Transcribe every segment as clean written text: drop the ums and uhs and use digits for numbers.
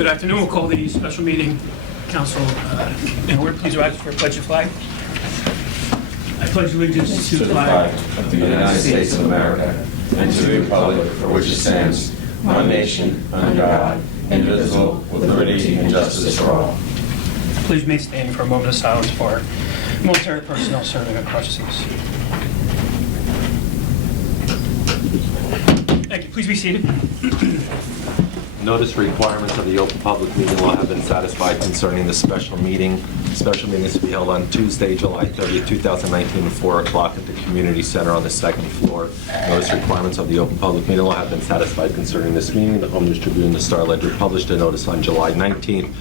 Good afternoon. We'll call the special meeting council in order. Please rise for a pledge of flag. I pledge allegiance to the flag of the United States of America and to the republic for which it stands, one nation, under God, indivisible, with liberty and justice for all. Please may stand for a moment of silence for military personnel serving across seas. Thank you. Please be seated. Notice requirements of the open public meeting law have been satisfied concerning the special meeting. Special meeting is to be held on Tuesday, July 30th, 2019 at 4 o'clock at the community center on the second floor. Notice requirements of the open public meeting law have been satisfied concerning this meeting. The Home News Tribune, the Star Ledger published a notice on July 19th,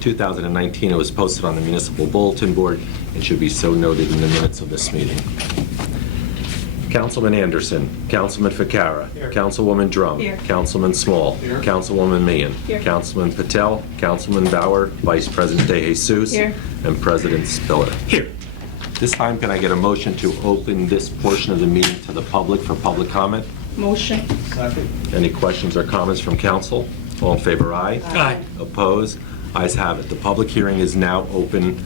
2019. It was posted on the municipal bulletin board and should be so noted in the minutes of this meeting. Councilman Anderson, Councilman Ficarra, Councilwoman Drum, Here. Councilman Small, Councilwoman Meehan, Here. Councilman Patel, Councilman Bauer, Vice President De Jesus, Here. and President Spiller. Here. This time, can I get a motion to open this portion of the meeting to the public for public comment? Motion. Any questions or comments from council? All in favor, aye. Aye. Opposed? Ayes have it. The public hearing is now open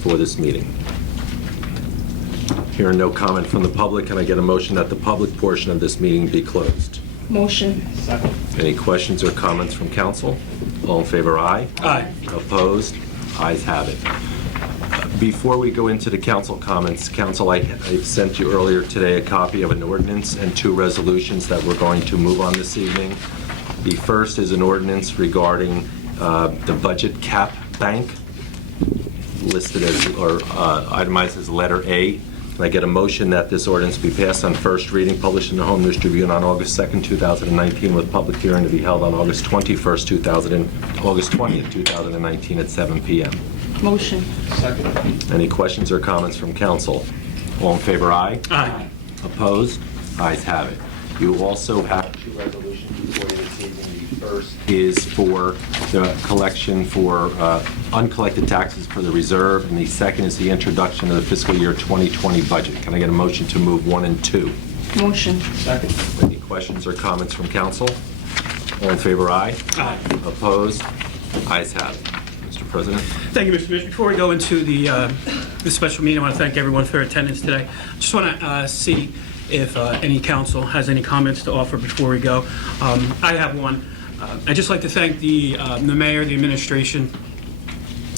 for this meeting. Hearing no comment from the public, can I get a motion that the public portion of this meeting be closed? Motion. Any questions or comments from council? All in favor, aye. Aye. Opposed? Ayes have it. Before we go into the council comments, council, I sent you earlier today a copy of an ordinance and two resolutions that we're going to move on this evening. The first is an ordinance regarding the budget cap bank, listed as, or itemized as letter A. Can I get a motion that this ordinance be passed on first reading, published in the Home News Tribune on August 2nd, 2019, with public hearing to be held on August 21st, August 20th, 2019 at 7 p.m. Motion. Any questions or comments from council? All in favor, aye. Aye. Opposed? Ayes have it. You also have two resolutions before you this evening. The first is for the collection for uncollected taxes for the reserve, and the second is the introduction of the fiscal year 2020 budget. Can I get a motion to move 1 and 2? Motion. Any questions or comments from council? All in favor, aye. Aye. Opposed? Ayes have it. Mr. President? Thank you, Mr. Commissioner. Before we go into the special meeting, I want to thank everyone for their attendance today. Just want to see if any council has any comments to offer before we go. I have one. I'd just like to thank the mayor, the administration,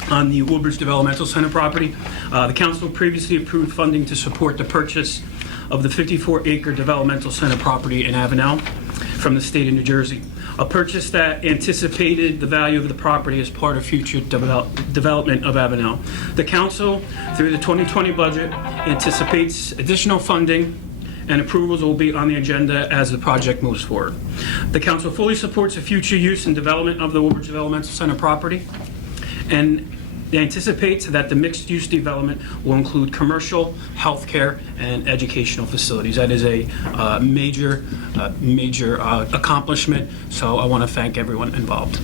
on the Woodbridge Developmental Center property. The council previously approved funding to support the purchase of the 54-acre developmental center property in Avenel from the state of New Jersey. A purchase that anticipated the value of the property as part of future development of Avenel. The council, through the 2020 budget, anticipates additional funding and approvals will be on the agenda as the project moves forward. The council fully supports the future use and development of the Woodbridge Developmental Center property, and anticipates that the mixed-use development will include commercial, healthcare, and educational facilities. That is a major accomplishment, so I want to thank everyone involved.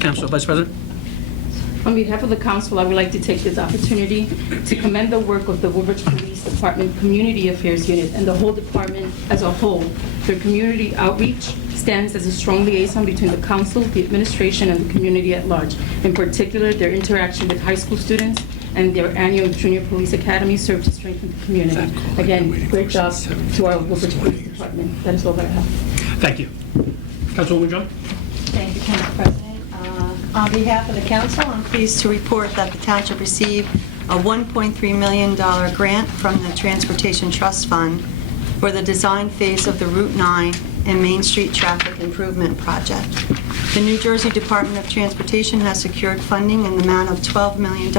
Council Vice President? On behalf of the council, I would like to take this opportunity to commend the work of the Woodbridge Police Department Community Affairs Unit and the whole department as a whole. Their community outreach stands as a strong liaison between the council, the administration, and the community at large. In particular, their interaction with high school students and their annual Junior Police Academy serve to strengthen the community. Again, great job to our Woodbridge Police Department. That is all that I have. Thank you. Councilwoman John? Thank you, Council President. On behalf of the council, I'm pleased to report that the township received a $1.3 million grant from the Transportation Trust Fund for the design phase of the Route 9 and Main Street Traffic Improvement Project. The New Jersey Department of Transportation has secured funding in the amount of $12 million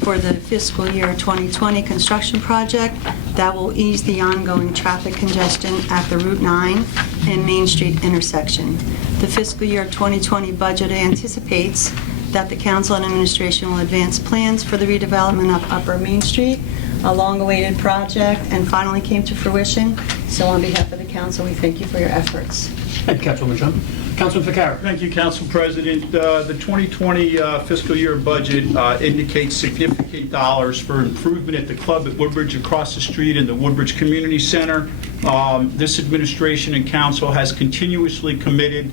for the fiscal year 2020 construction project that will ease the ongoing traffic congestion at the Route 9 and Main Street intersection. The fiscal year 2020 budget anticipates that the council and administration will advance plans for the redevelopment of Upper Main Street, a long-awaited project, and finally came to fruition. So on behalf of the council, we thank you for your efforts. Thank you, Councilwoman John. Councilman Ficarra? Thank you, Council President. The 2020 fiscal year budget indicates significant dollars for improvement at the club at Woodbridge across the street in the Woodbridge Community Center, This administration and council has continuously committed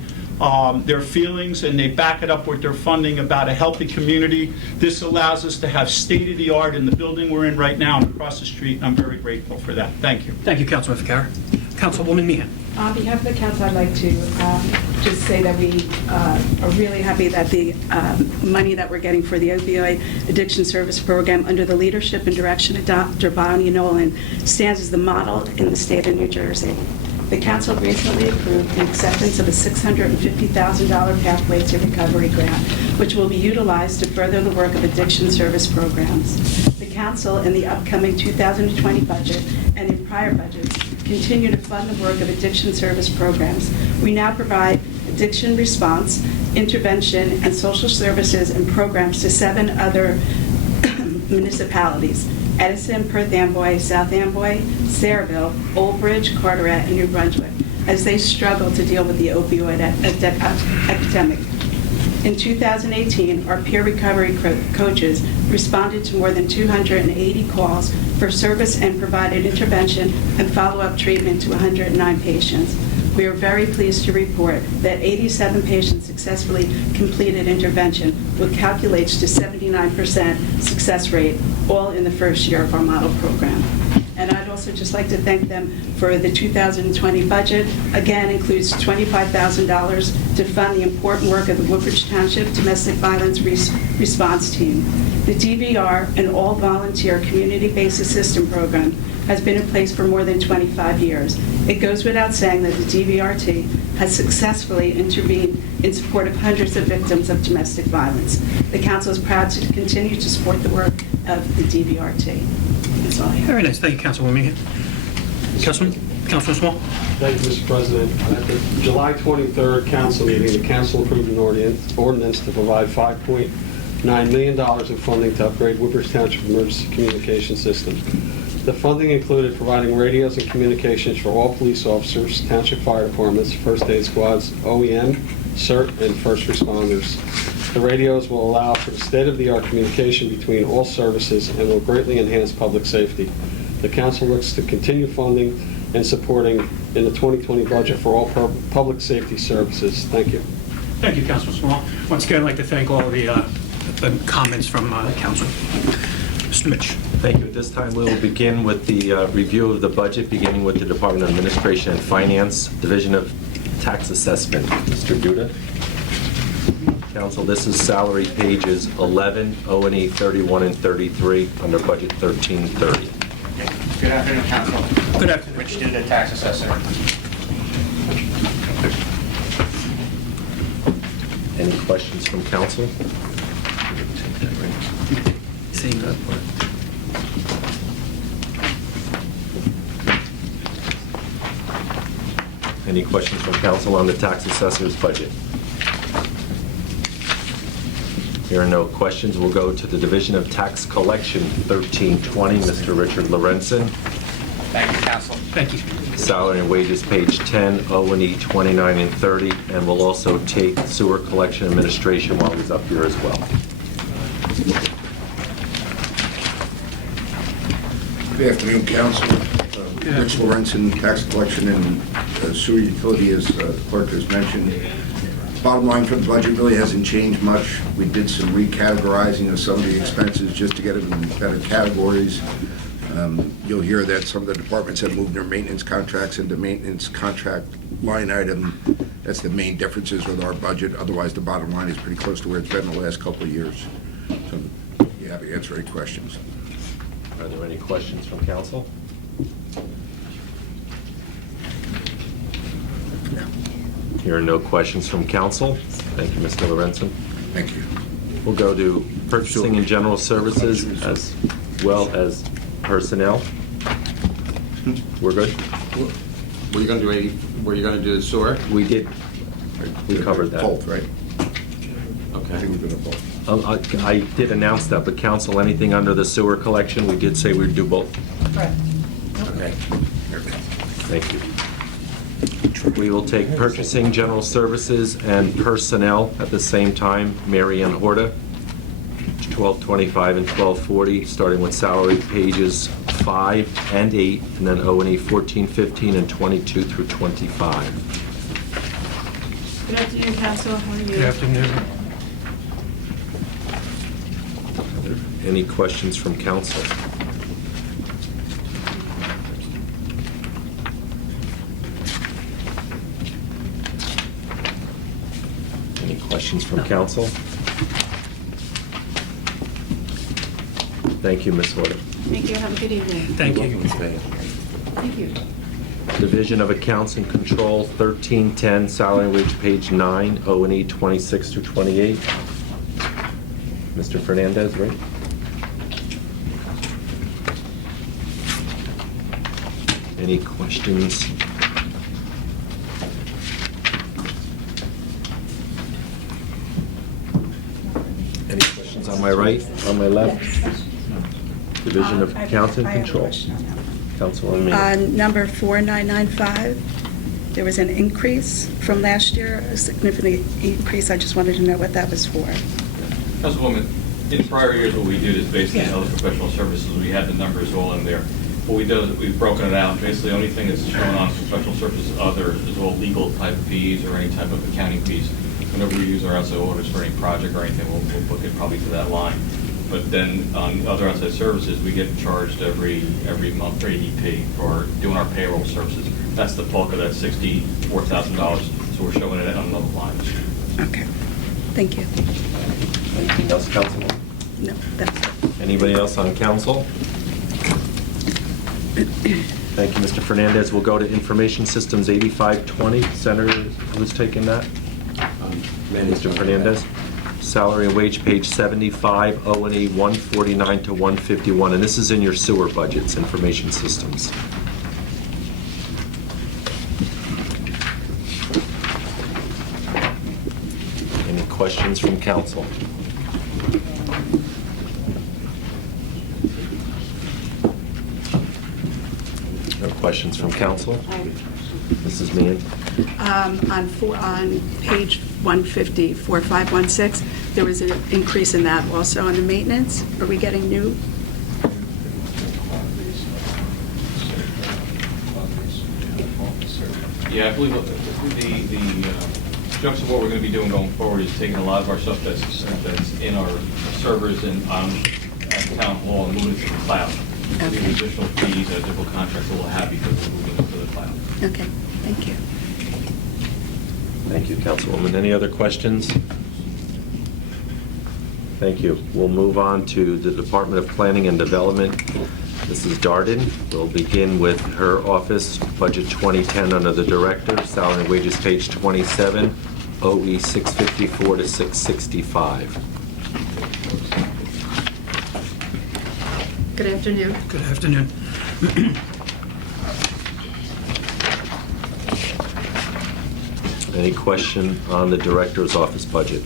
their feelings, and they back it up with their funding about a healthy community. This allows us to have state-of-the-art in the building we're in right now and across the street, and I'm very grateful for that. Thank you. Thank you, Councilman Ficarra. Councilwoman Meehan. On behalf of the council, I'd like to just say that we are really happy that the money that we're getting for the opioid addiction service program under the leadership and direction of Dr. Bonnie Nolan stands as the model in the state of New Jersey. The council recently approved the acceptance of a $650,000 Pathway to Recovery grant, which will be utilized to further the work of addiction service programs. The council, in the upcoming 2020 budget and in prior budgets, continue to fund the work of addiction service programs. We now provide addiction response, intervention, and social services and programs to 7 other municipalities: Edison, Perth Amboy, South Amboy, Sayreville, Old Bridge, Carteret, and New Brunswick, as they struggle to deal with the opioid epidemic. In 2018, our peer recovery coaches responded to more than 280 calls for service and provided intervention and follow-up treatment to 109 patients. We are very pleased to report that 87 patients successfully completed intervention, which calculates to 79% success rate, all in the first year of our model program. And I'd also just like to thank them for the 2020 budget. Again, includes $25,000 to fund the important work of the Woodbridge Township Domestic Violence Response Team. The DVR, an all-volunteer community-based assistance program, has been in place for more than 25 years. It goes without saying that the DVRT has successfully intervened in support of hundreds of victims of domestic violence. The council is proud to continue to support the work of the DVRT. That's all I have. Very nice. Thank you, Councilwoman Meehan. Councilman Small. Thank you, Mr. President. At the July 23rd council meeting, the council approved an ordinance to provide $5.9 million in funding to upgrade Woodbridge Township emergency communication system. The funding included providing radios and communications for all police officers, township fire departments, first aid squads, OEM, CERT, and first responders. The radios will allow for the state-of-the-art communication between all services and will greatly enhance public safety. The council looks to continue funding and supporting in the 2020 budget for all public safety services. Thank you. Thank you, Councilman Small. Once again, I'd like to thank all the comments from the council. Mr. Mitch. Thank you. At this time, we will begin with the review of the budget, beginning with the Department of Administration and Finance, Division of Tax Assessment. Mr. Duda. Council, this is salary pages 11, O&E 31 and 33, under budget 1330. Good afternoon, Council. Good afternoon. Rich Duda, Tax Assessor. Any questions from council? Seeing that part. Any questions from council on the tax assessor's budget? Here are no questions. We'll go to the Division of Tax Collection, 1320, Mr. Richard Lorenzen. Thank you, Council. Thank you. Salary and wages, page 10, O&E 29 and 30, and we'll also take sewer collection administration while he's up here as well. Good afternoon, Council. Rich Lorenzen, Tax Collection and Sewer Utility, as the clerk has mentioned. Bottom line for the budget really hasn't changed much. We did some recategorizing of some of the expenses just to get them in better categories. You'll hear that some of the departments have moved their maintenance contracts into maintenance contract line item. That's the main differences with our budget. Otherwise, the bottom line is pretty close to where it's been the last couple of years. So, you have to answer any questions. Are there any questions from council? Here are no questions from council. Thank you, Mr. Lorenzen. Thank you. We'll go to purchasing and general services as well as personnel. We're good? Were you going to do were you going to do the sewer? We did. We covered that. Both, right? I Okay. think we're doing both. I did announce that, but council, anything under the sewer collection, we did say we'd do both. Correct. Okay. Thank you. We will take purchasing, general services, and personnel at the same time. Mary Ann Horta. 1225 and 1240, starting with salary pages 5 and 8, and then O&E 14, 15, and 22 through 25. Good afternoon, Council. How are you? Good afternoon. Any questions from council? Any questions from council? Thank you, Ms. Horta. Thank you. Have a good evening. Thank you. Thank you. Division of Accounts and Control, 1310, salary and wage, page 9, O&E 26 through 28. Mr. Fernandez, right? Any questions? Any questions on my right, on my left? Division of Accounts and Control. Councilwoman Meany. On number 4995, there was an increase from last year, a significant increase. I just wanted to know what that was for. Councilwoman, in prior years, what we did is basically other professional services, we had the numbers all in there. What we do is we've broken it out. Basically, the only thing that's shown on professional services other is all legal type fees or any type of accounting fees. Whenever we use our outside auditors for any project or anything, we'll book it probably to that line. But then on other outside services, we get charged every month for ADP for doing our payroll services. That's the bulk of that $64,000. So we're showing it on another line. Okay. Thank you. Anything else, Councilman? No, that's it. Anybody else on council? Thank you, Mr. Fernandez. We'll go to Information Systems 8520. Senator, who's taking that? Mr. Fernandez. Salary and wage, page 75, O&E 149 to 151. And this is in your sewer budgets, Information Systems. Any questions from council? No questions from council? Mrs. Meehan? On page 150, 4516, there was an increase in that also on the maintenance. Are we getting new? Yeah, I believe the crux of what we're going to be doing going forward is taking a lot of our stuff that's in our servers and at town hall and moving it to the cloud. Okay. The additional fees and additional contracts that we'll have because we're moving it to the cloud. Okay, thank you. Thank you, Councilwoman. Any other questions? Thank you. We'll move on to the Department of Planning and Development. Mrs. Darden. We'll begin with her office, Budget 2010 under the Director, Salary and Wages, page 27, OE 654 to 665. Good afternoon. Good afternoon. Any question on the Director's office budget?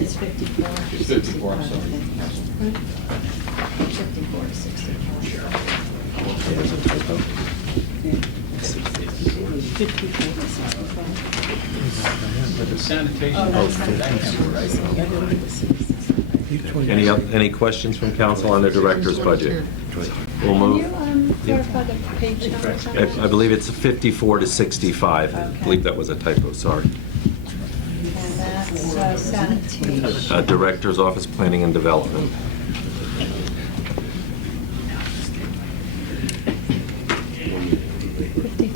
It's 54. It's 54, I'm sorry. 54 to 64. There's a typo. 54 to 65. Sanitation. Any questions from council on the Director's budget? We'll move. Can you clarify the page numbers? I believe it's 54 to 65. I believe that was a typo, sorry. And that's sanitation. Director's Office, Planning and Development.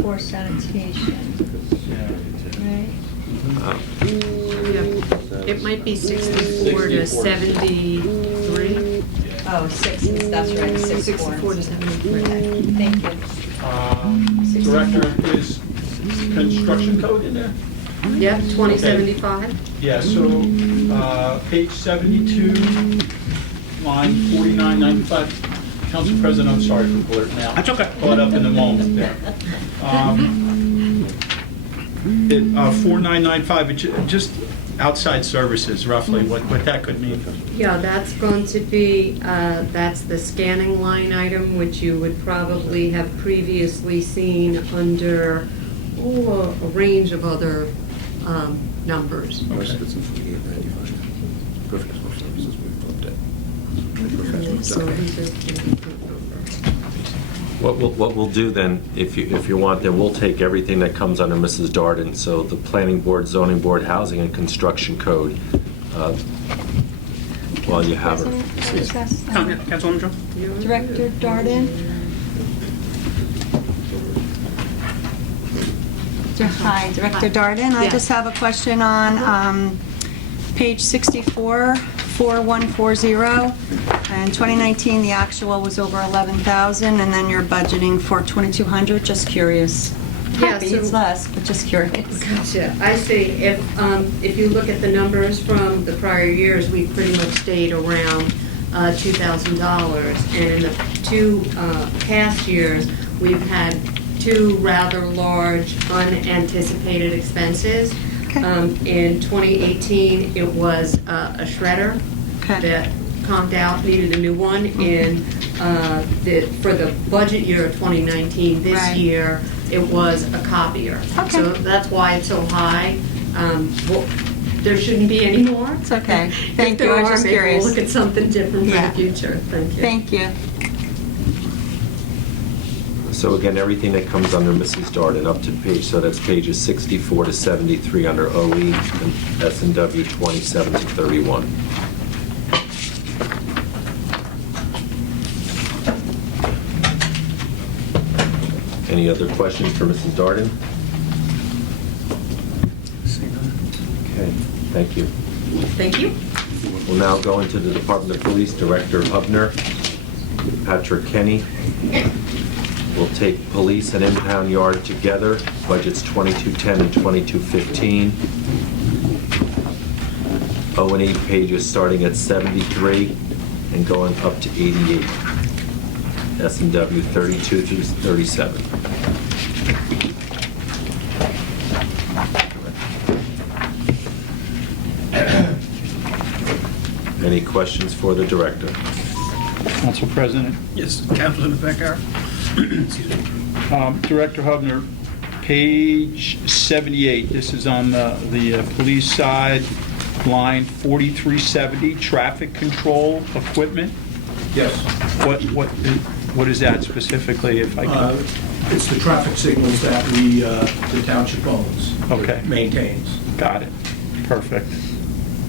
For sanitation, right? It might be 64 to 73. Oh, that's right, 64 to 73. Okay, thank you. Director, is construction code in there? Yep, 2075. Yeah, so page 72, line 4995. Council President, I'm sorry for blurting out. That's okay. Caught up in the moment there. 4995, just outside services, roughly, what that could mean. Yeah, that's going to be, that's the scanning line item, which you would probably have previously seen under a range of other numbers. Professional services, we've looked at. So these are- What we'll do then, if you want, then we'll take everything that comes under Mrs. Darden, so the Planning Board, Zoning Board, Housing and Construction Code, while you have her. Councilwoman Joe? Director Darden? Hi, Director Darden. I just have a question on page 64, 4140. In 2019, the actual was over 11,000, and then you're budgeting for 2,200. Just curious. Yeah, Happy so- it's less, but just curious. Gotcha. I see. If you look at the numbers from the prior years, we pretty much stayed around $2,000. And in the two past years, we've had two rather large unanticipated expenses. Okay. In 2018, it was a shredder Okay. that conked out, needed a new one. And for the budget year of 2019, this Right. year, it was a copier. Okay. So that's why it's so high. Well, there shouldn't be any more. It's okay. Thank If there you. I was are, just maybe curious. we'll look at something different for Yeah. the future. Thank you. Thank you. So again, everything that comes under Mrs. Darden up to page, so that's pages 64 to 73 under OE and S&W 27 to 31. Any other questions for Mrs. Darden? Okay, thank you. Thank you. We'll now go into the Department of Police, Director Hubner, Patrick Kenny. We'll take police and impound yard together, budgets 2210 and 2215. O&E pages starting at 73 and going up to 88. S&W 32 through 37. Any questions for the director? Council President. Yes, Councilman Becker. Excuse me. Director Hubner, page 78, this is on the police side, line 4370, traffic control equipment. Yes. What is that specifically, if I could? It's the traffic signals that the township owns. Okay. Maintains. Got it. Perfect.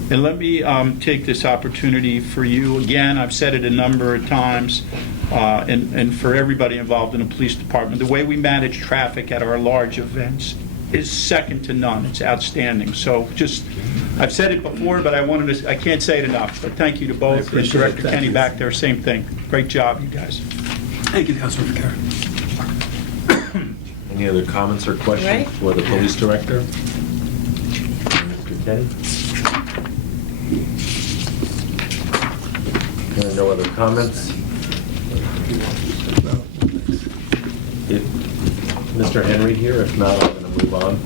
And let me take this opportunity for you, again, I've said it a number of times, and for everybody involved in the police department, the way we manage traffic at our large events is second to none. It's outstanding. So just, I've said it before, but I can't say it enough. But thank you to both. And appreciate it. Director Thank Kenny you. back there, same thing. Great job, you guys. Thank you, Councilman Becker. Any other comments or questions Right. for the police director? Mr. Kenny? There are no other comments? If Mr. Henry here, if not, I'm going to move on.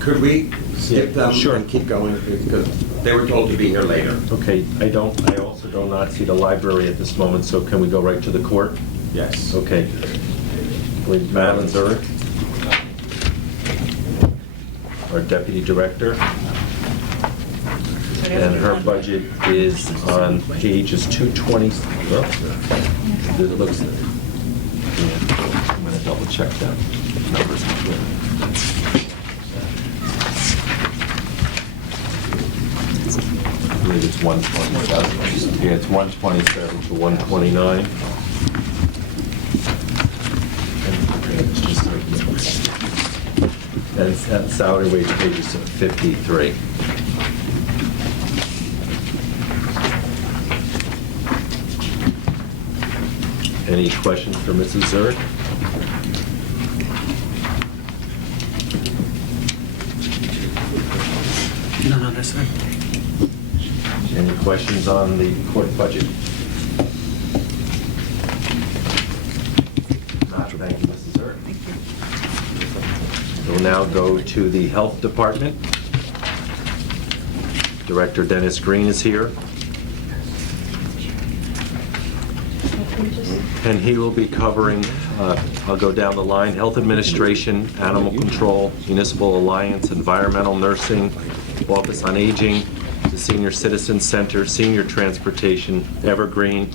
Could we skip them Sure. and keep going, because they were told to be here later? Okay, I also do not see the library at this moment, so can we go right to the court? Yes. Okay. With Madeline Zurich, our deputy director. And her budget is on pages 220, well, it looks, yeah, I'm gonna double check that. Numbers are good. I believe it's 127. Yeah, it's 127 to 129. And salary wage pages 53. Any questions for Mrs. Zurich? No, that's it. Any questions on the court budget? Not, thank you, Mrs. Zurich. We'll now go to the Health Department. Director Dennis Green is here. And he will be covering, I'll go down the line, Health Administration, Animal Control, Municipal Alliance, Environmental Nursing, Office on Aging, the Senior Citizen Center, Senior Transportation, Evergreen,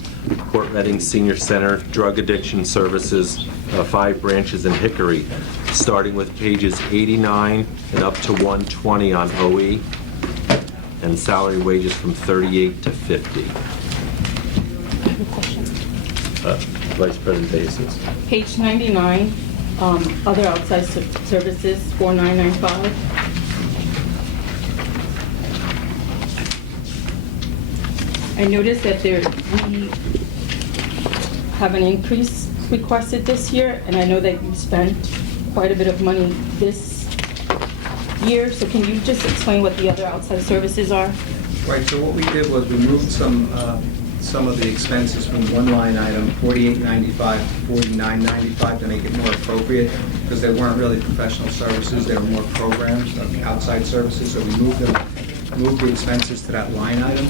Port Reading Senior Center, Drug Addiction Services, 5 branches in Hickory, starting with pages 89 and up to 120 on OE, and salary wages from 38 to 50. Vice President Basis. Page 99, other outside services, 4995. I noticed that we have an increase requested this year, and I know that you spent quite a bit of money this year, so can you just explain what the other outside services are? Right, so what we did was we moved some of the expenses from one line item, 4895 to 4995, to make it more appropriate, because they weren't really professional services, they were more programs, outside services, so we moved the expenses to that line item.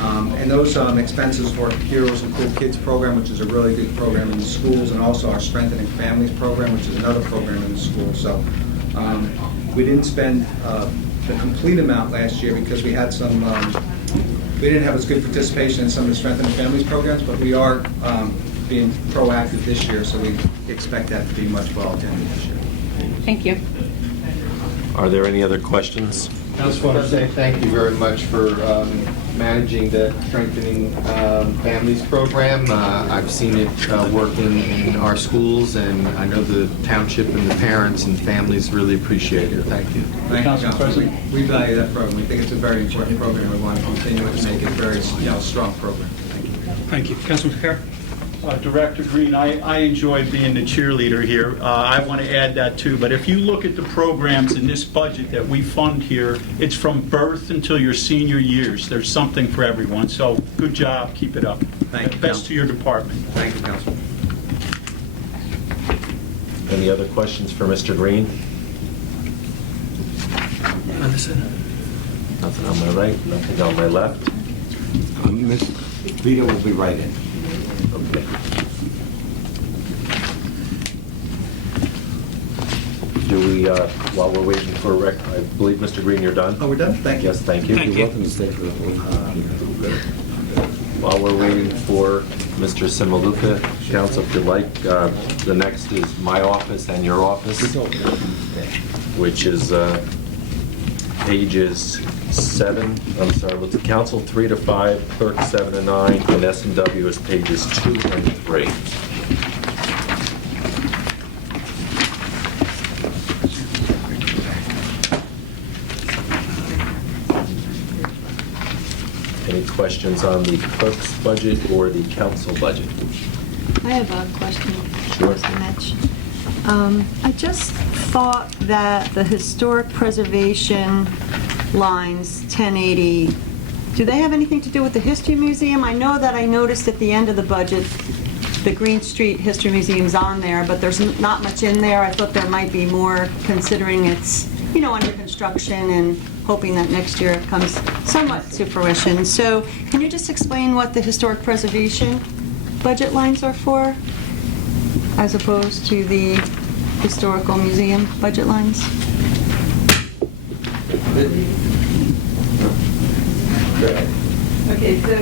And those expenses were Heroes and Cool Kids program, which is a really good program in the schools, and also our Strengthening Families program, which is another program in the schools. So we didn't spend the complete amount last year because we had some, we didn't have as good participation in some of the Strengthening Families programs, but we are being proactive this year, so we expect that to be much well attended this year. Thank you. Are there any other questions? I just want to say thank you very much for managing the Strengthening Families program. I've seen it working in our schools, and I know the township and the parents and families really appreciate it. Thank you. Thank you, Councilman. We value that program. We think it's a very important program. We want to continue it and make it a very strong program. Thank you. Thank you. Councilman Fair? Director Green, I enjoy being the cheerleader here. I want to add that too, but if you look at the programs in this budget that we fund here, it's from birth until your senior years. There's something for everyone, so good job, keep it up. Thank you, Best to your department. Thank you, Councilman. Any other questions for Mr. Green? Nothing on my right, nothing on my left. Ms. Vito will be right in. Okay. Do we, while we're waiting for I believe, Mr. Green, you're done? Oh, we're done? Thank you. Yes, thank you. Thank you. You're welcome to stay for the whole. While we're waiting for Mr. Simaluka, Council, if you'd like, the next is my office and your office, which is pages 7, I'm sorry, what's the Council 3 to 5, Clerk 7 to 9, and S&W is pages 2 and 3. Any questions on the clerk's budget or the council budget? I have a question. Sure. Mr. Mitch. I just thought that the historic preservation lines, 1080, do they have anything to do with the History Museum? I know that I noticed at the end of the budget, the Green Street History Museum's on there, but there's not much in there. I thought there might be more, considering it's, under construction and hoping that next year it comes somewhat to fruition. So can you just explain what the historic preservation budget lines are for, as opposed to the historical museum budget lines? Okay, so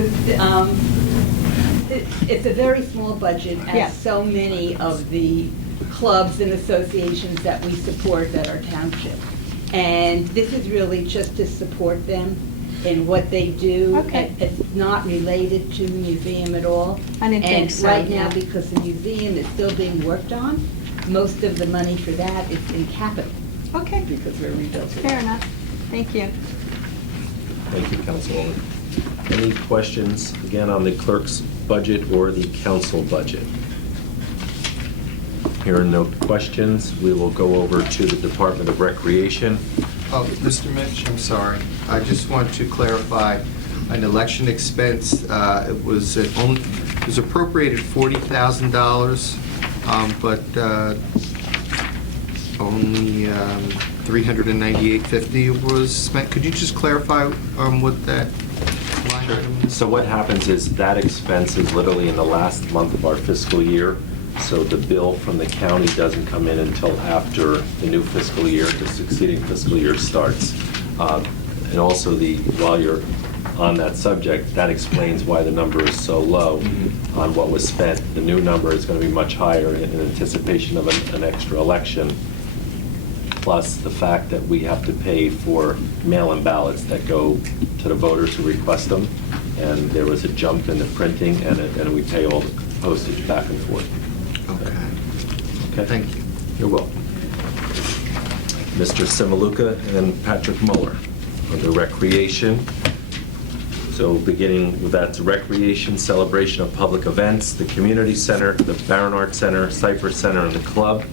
it's a very small budget, Yeah. as so many of the clubs and associations that we support at our township. And this is really just to support them in what they do. Okay. It's not related to the museum at all. I didn't think so, And right yeah. now, because the museum is still being worked on, most of the money for that is in capital. Okay, Because we're rebuilding. fair enough. Thank you. Thank you, Councilwoman. Any questions, again, on the clerk's budget or the council budget? Hearing no questions, we will go over to the Department of Recreation. Oh, Mr. Mitch, I'm sorry. I just want to clarify an election expense. It was appropriated $40,000, but only $398.50 was spent. Could you just clarify what that line So what happens is that expense is literally in the last month of our fiscal year. So the bill from the county doesn't come in until after the new fiscal year, the succeeding fiscal year starts. And also while you're on that subject, that explains why the number is so low on what was spent. The new number is going to be much higher in anticipation of an extra election, plus the fact that we have to pay for mail-in ballots that go to the voters who request them, and there was a jump in the printing, and we pay all the postage back and forth. Okay. Thank you. You're welcome. Mr. Simaluka and Patrick Muller under Recreation. So beginning with that's Recreation, celebration of public events, the Community Center, the Barnard Center, Cypress Center, and the Club,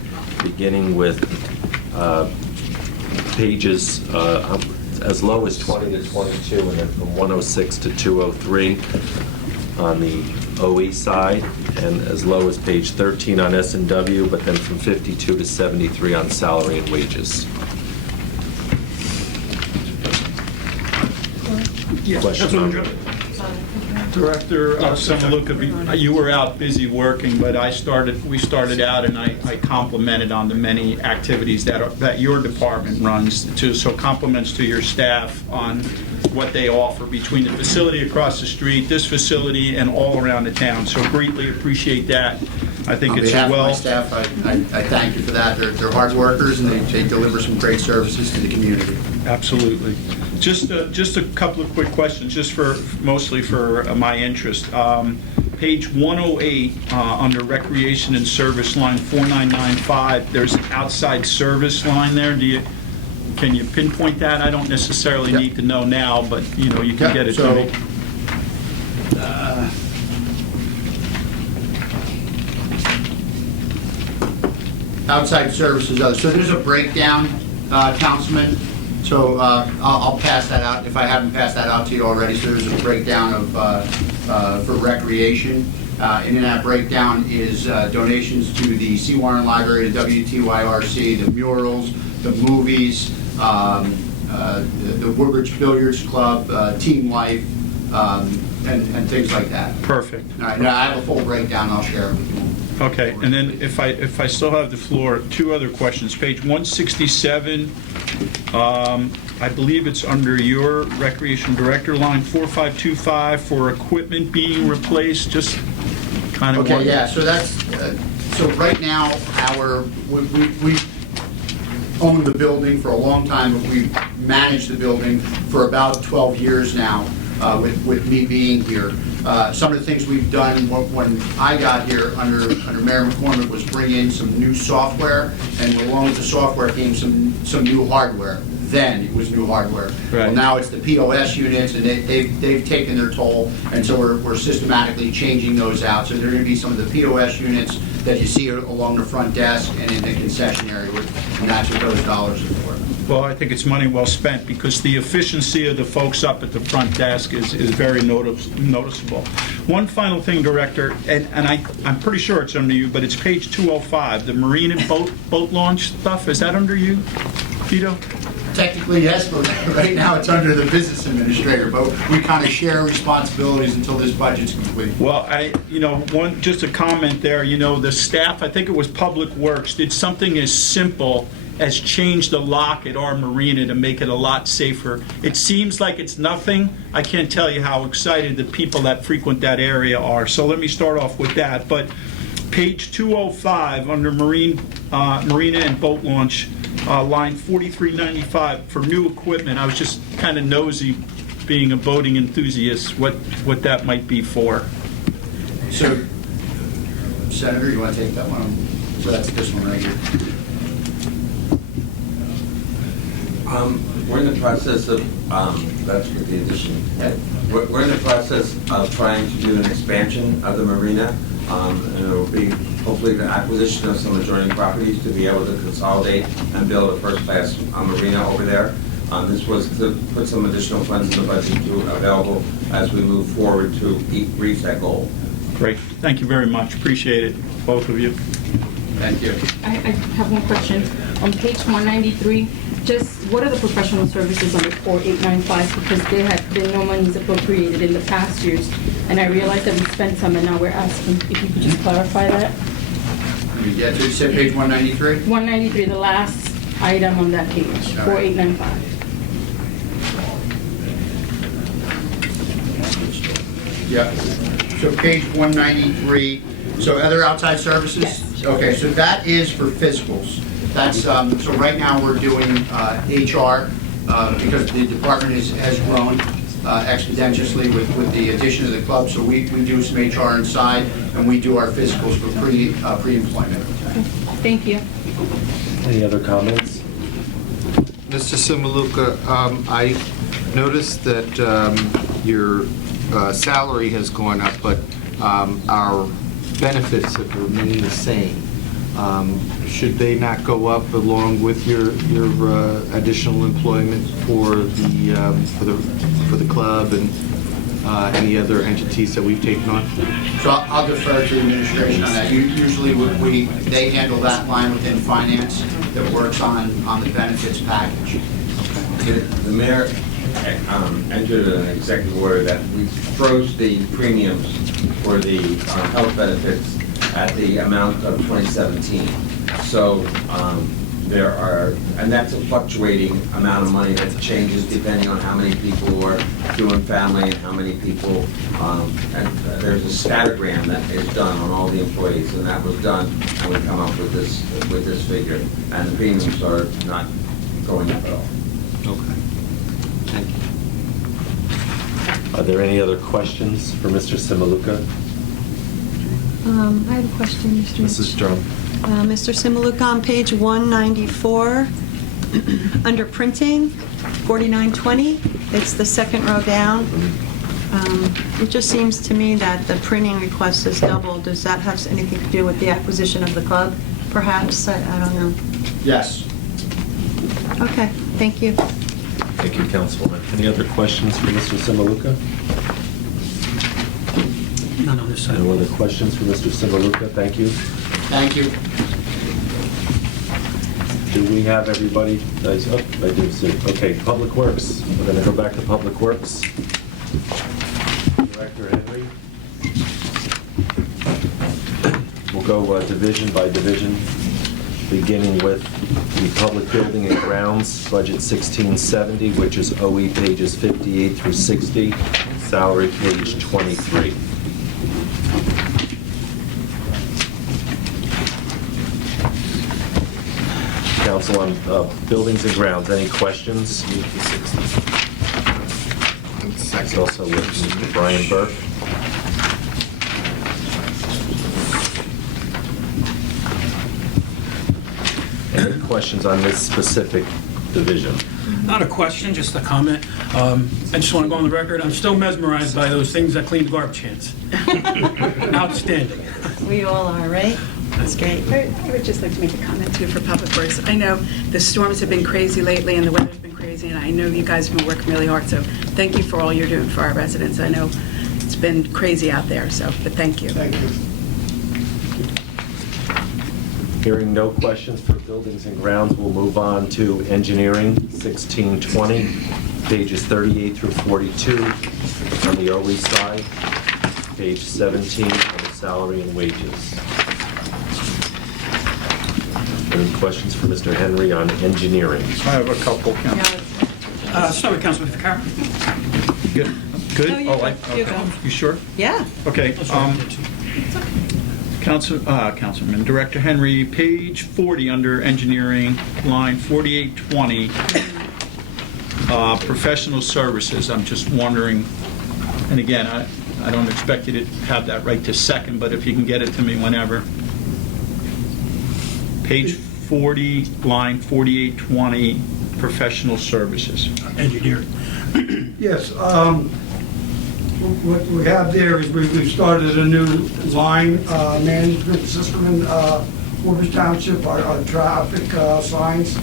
beginning with pages as low as 20 to 22, and then from 106 to 203 on the OE side, and as low as page 13 on S&W, but then from 52 to 73 on salary and wages. Question on Director Samaluka, you were out busy working, but we started out, and I complimented on the many activities that your department runs too. So compliments to your staff on what they offer between the facility across the street, this facility, and all around the town. So greatly appreciate that. I think it's On behalf well. of my staff, I thank you for that. They're hard workers, and they deliver some great services to the community. Absolutely. Just a couple of quick questions, mostly for my interest. Page 108, under Recreation and Service, line 4995, there's an outside service line there. Can you pinpoint that? I don't necessarily need to know now, but you can get it to me. Outside services, so there's a breakdown, Councilman. So I'll pass that out if I haven't passed that out to you already. So there's a breakdown of for recreation, and in that breakdown is donations to the C. Warren Library, the WTYRC, the murals, the movies, the Woodbridge Billiards Club, Team Life, and things like that. Perfect. All right, now I have a full breakdown. I'll share it with you. Okay, and then if I still have the floor, two other questions. Page 167, I believe it's under your Recreation Director, line 4525, for equipment being replaced, just kind of... Okay, yeah, so that's, so right now, we owned the building for a long time, but we've managed the building for about 12 years now, with me being here. Some of the things we've done when I got here under Mayor McCormick was bring in some new software, and along with the software came some new hardware. Then it was new hardware. Right. Well, now it's the POS units, and they've taken their toll, and so we're systematically changing those out. So there are going to be some of the POS units that you see along the front desk and in the concession area, and that's what those dollars are for. Well, I think it's money well spent, because the efficiency of the folks up at the front desk is very noticeable. One final thing, Director, and I'm pretty sure it's under you, but it's page 205, the marine and boat launch stuff. Is that under you, Tito? Technically, yes, but right now it's under the business administrator, but we kind of share responsibilities until this budget's complete. Well, just a comment there, the staff, I think it was Public Works, did something as simple as change the lock at our marina to make it a lot safer. It seems like it's nothing. I can't tell you how excited the people that frequent that area are. So let me start off with that. But page 205 under marina and boat launch, line 4395 for new equipment. I was just kind of nosy, being a boating enthusiast, what that might be for. So, Senator, you want to take that one? So that's this one right here. We're in the process of, that's for the addition. We're in the process of trying to do an expansion of the marina, and it will be hopefully the acquisition of some adjoining properties to be able to consolidate and build a first-class marina over there. This was to put some additional funds in the budget available as we move forward to reach that goal. Great. Thank you very much. Appreciate it, both of you. Thank you. I have one question. On page 193, just what are the professional services under 4895? Because there have been no monies appropriated in the past years, and I realize that we spent some, and now we're asking if you could just clarify that. Yeah, so you said page 193? 193, the last item on that page, 4895. Yeah. So page 193, so other outside services? Yes. Okay, so that is for physicals. That's, so right now we're doing HR, because the department has grown exponentially with the addition of the club, so we do some HR inside, and we do our physicals for pre-employment. Thank you. Any other comments? Mr. Simaluka, I noticed that your salary has gone up, but our benefits have remained the same. Should they not go up along with your additional employment for the club and any other entities that we've taken on? So I'll defer to the administration on that. Usually they handle that line within finance that works on the benefits package. The mayor entered an executive order that we froze the premiums for the health benefits at the amount of 2017. So there are, and that's a fluctuating amount of money that changes depending on how many people are doing family and how many people, and there's a scattergram that is done on all the employees, and that was done, and we come up with this figure, and the premiums are not going up at all. Okay. Thank you. Are there any other questions for Mr. Simaluka? I have a question, Mr. Mrs. Drum. Mr. Simaluka, on page 194, under printing, 4920, it's the second row down. It just seems to me that the printing request is doubled. Does that have anything to do with the acquisition of the club, perhaps? I don't know. Yes. Okay, thank you. Thank you, Councilwoman. Any other questions for Mr. Simaluka? None on this side. No other questions for Mr. Simaluka? Thank you. Thank you. Do we have everybody? I do see. Okay, Public Works. We're going to go back to Public Works. Director Henry. We'll go division by division, beginning with the Public Building and Grounds, budget 1670, which is OE pages 58 through 60, salary page 23. Council on Buildings and Grounds, any questions? It's also with Mr. Brian Burke. Any questions on this specific division? Not a question, just a comment. I just want to go on the record, I'm still mesmerized by those things that clean the garbage cans. Outstanding. We all are, right? That's great. I would just like to make a comment too for Public Works. I know the storms have been crazy lately and the weather's been crazy, and I know you guys have been working really hard, so thank you for all you're doing for our residents. I know it's been crazy out there, but thank you. Thank you. Hearing no questions for Buildings and Grounds, we'll move on to Engineering, 1620, pages 38 through 42 on the OE side, page 17 on the salary and wages. Any questions for Mr. Henry on Engineering? I have a couple, Council. Start with Councilman Ficarra. Good? Good? No, you're good. You're good. You sure? Yeah. Okay. Councilman, Director Henry, page 40 under Engineering, line 4820, professional services. I'm just wondering, and again, I don't expect you to have that right to second, but if you can get it to me whenever. Page 40, line 4820, professional services. Engineering. Yes, what we have there is we've started a new line management system in Woodbridge Township, our traffic signs.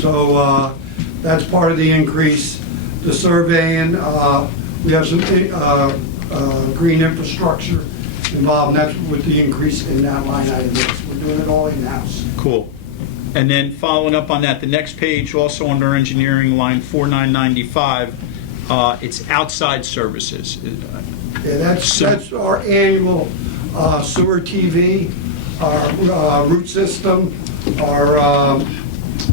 So that's part of the increase. The surveying, we have some green infrastructure involved, and that's with the increase in that line item. doing it all in-house. Cool. And then following up on that, the next page, also under engineering, line 4995, it's outside services. Yeah, that's our annual sewer TV, our root system, our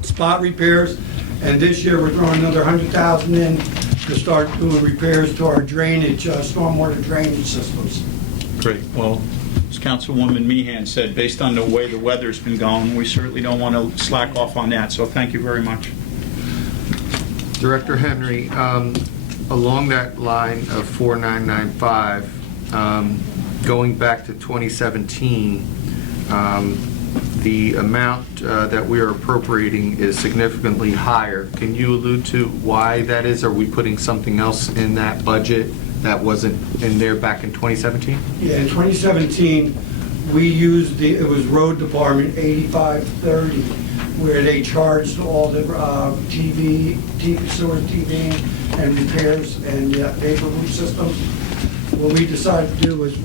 spot repairs, and this year we're throwing another $100,000 in to start doing repairs to our drainage, stormwater drainage systems. Great. Well, as Councilwoman Meehan said, based on the way the weather's been going, we certainly don't want to slack off on that, so thank you very much. Director Henry, along that line of 4995, going back to 2017, the amount that we are appropriating is significantly higher. Can you allude to why that is? Are we putting something else in that budget that wasn't in there back in 2017? Yeah, in 2017, we used it was road department 8530, where they charged all the sewer TV and repairs and paper root systems. What we decided to do was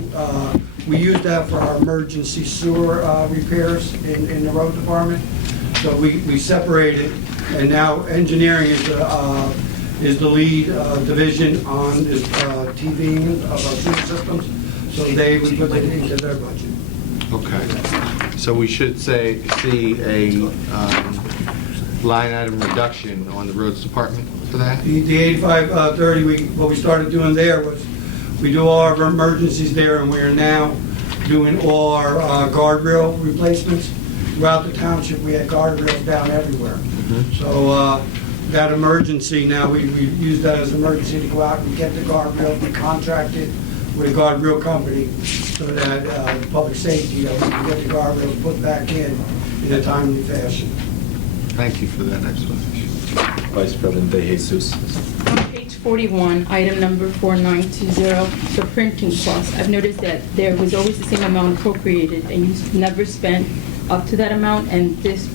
we used that for our emergency sewer repairs in the road department. So we separated, and now engineering is the lead division on this TV of our sewer systems. So they would put it into their budget. Okay. So we should see a line item reduction on the roads department for that? The 8530, what we started doing there was we do all of our emergencies there, and we are now doing all our guardrail replacements. Throughout the township, we had guardrails down everywhere. So that emergency, now we use that as emergency to go out and get the guardrails. We contracted with a guardrail company so that public safety, we can get the guardrails put back in a timely fashion. Thank you for that explanation. Vice President De Jesus. On page 41, item number 4920, the printing cost. I've noticed that there was always the same amount appropriated, and you never spent up to that amount, and this